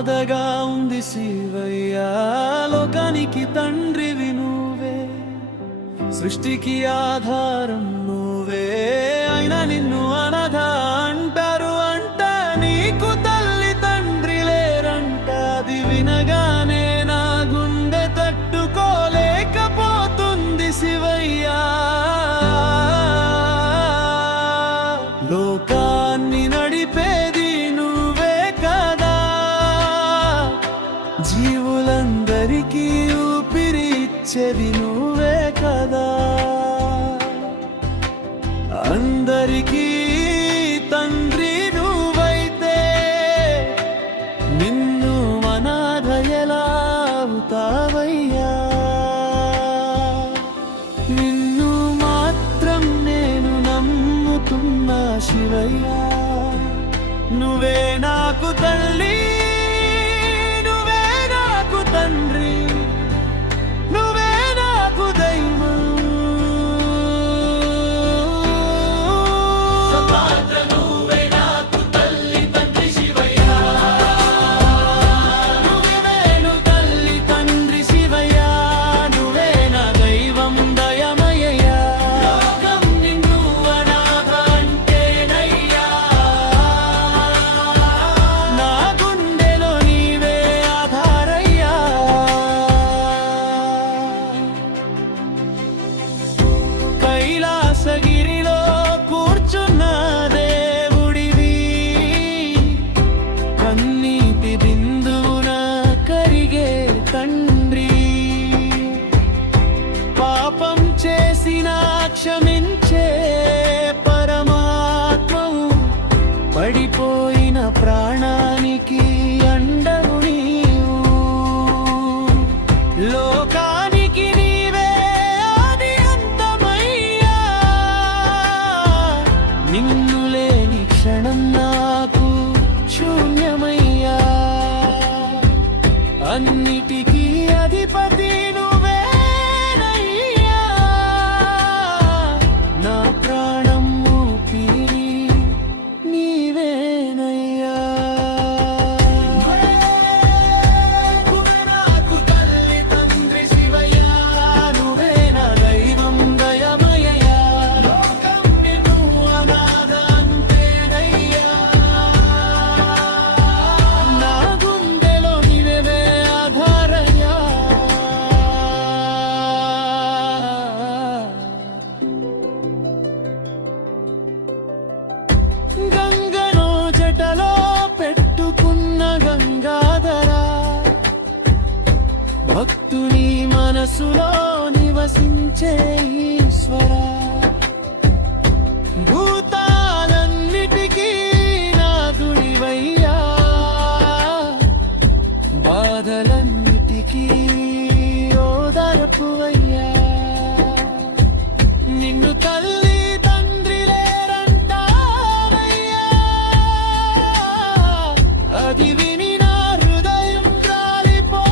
బాధగా ఉంది శివయ్య, లోకానికి తండ్రివి నువ్వే, సృష్టికి ఆధారం నువ్వే, అయినా నిన్ను అనాథ అంటారు అంట, నీకు తల్లి తండ్రి లేరంట. అది వినగానే నా గుండె తట్టుకోలేకపోతుంది శివయ్య. లోకాన్ని నడిపేది నువ్వే కదా, జీవులందరికీ ఊపిరి ఇచ్చేది నువ్వే కదా, అందరికీ తండ్రి నువ్వైతే నిన్ను అనాథ ఎలా అవుతావయ్యా? నిన్ను మాత్రం నేను నమ్ముతున్నా శివయ్య, నువ్వే నాకు తల్లి, నువ్వే నాకు తండ్రి, నువ్వే నాకు దైవం. నువ్వే నాకు తల్లి తండ్రి శివయ్య, నువ్వేను తల్లి తండ్రి శివయ్య, నువ్వే నా దైవం దయమయ్యా. లోకం నిన్ను అనాథ అంటేనయ్యా, నా గుండెలో నీవే ఆధారయ్యా. కైలాసగిరిలో కూర్చున్న దేవుడివి, కన్నీటి బిందువున కరిగే తండ్రి, పాపం చేసిన క్షమించే పరమాత్మవు, పడిపోయిన ప్రాణానికి అండవు నీవు. లోకానికి నీవే ఆది అంతమయ్యా, నిన్ను లేని క్షణం నాకు శూన్యమయ్యా. అన్నిటికీ అధిపతి నువ్వేనయ్యా, నా ప్రాణం ఊపిరి నీవేనయ్యా. నువ్వే నాకు తల్లి తండ్రి శివయ్య, నువ్వే నా దైవం దయమయ్యా. లోకం నిన్ను అనాథ అంటేనయ్యా, నా గుండెలో నీవే ఆధారయ్యా. గంగను జటలో పెట్టుకున్న గంగాధర, భక్తుని మనసులో నివసించే ఈశ్వర, భూతాలన్నిటికీ నాథుడివయ్యా, బాధలన్నిటికీ ఓదార్పువయ్యా. నిన్ను తల్లి తండ్రి లేరంటావయ్యా, అది విని నా హృదయం కాలిపోతుందయ్యా.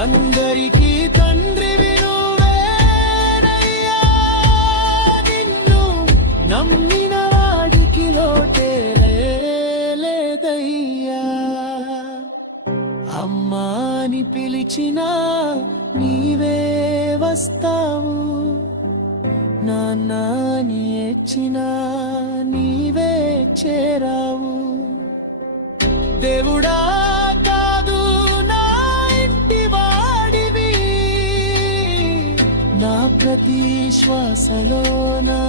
అందరికీ తండ్రివి నువ్వేనయ్యా, నిన్ను నమ్మిన వాడికి లోటే లేదయ్యా. అమ్మా అని పిలిచినా నీవే వస్తావు, నాన్న అని ఏడ్చినా నీవే చేరావు. దేవుడా కాదు నా ఇంటి వాడివి, నా ప్రతి శ్వాసలో నా